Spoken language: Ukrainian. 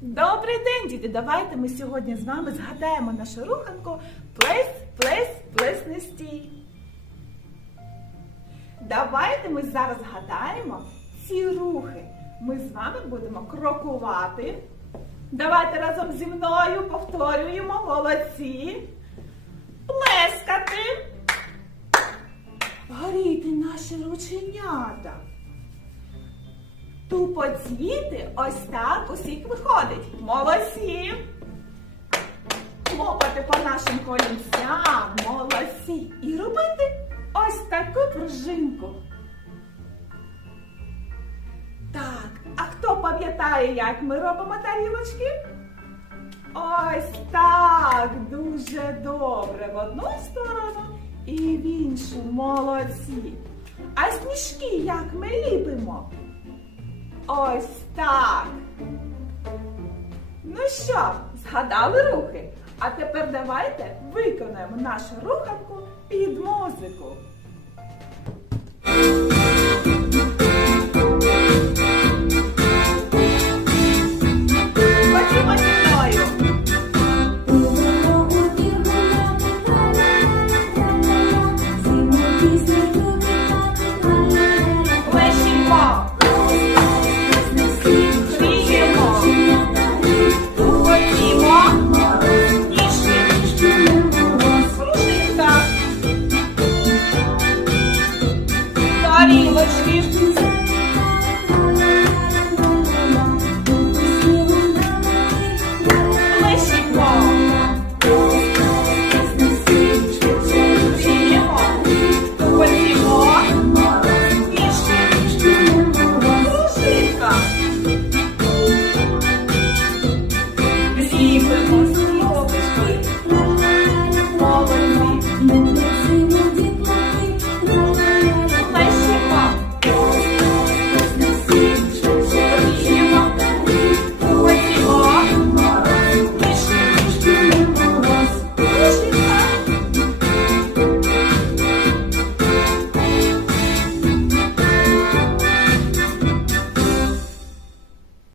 Добрий день, діти! Давайте ми сьогодні з вами згадаємо нашу руханку Плес, плес, плес не стій. Давайте ми зараз згадаємо ці рухи. Ми з вами будемо крокувати. Давайте разом зі мною повторюємо молодці. Плескати. Горіти наші рученята. Тупоцвіти ось так усіх виходить. Молодці. Хлопати по нашим колінцям. Молодці. І робити ось таку пружинку. Так, а хто пам'ятає, як ми робимо тарілочки? Ось так, дуже добре. В одну сторону і в іншу. Молодці. А сніжки як ми ліпимо? Ось так. Ну що, згадали рухи? А тепер давайте виконаємо нашу руханку під музику. Далі батьків.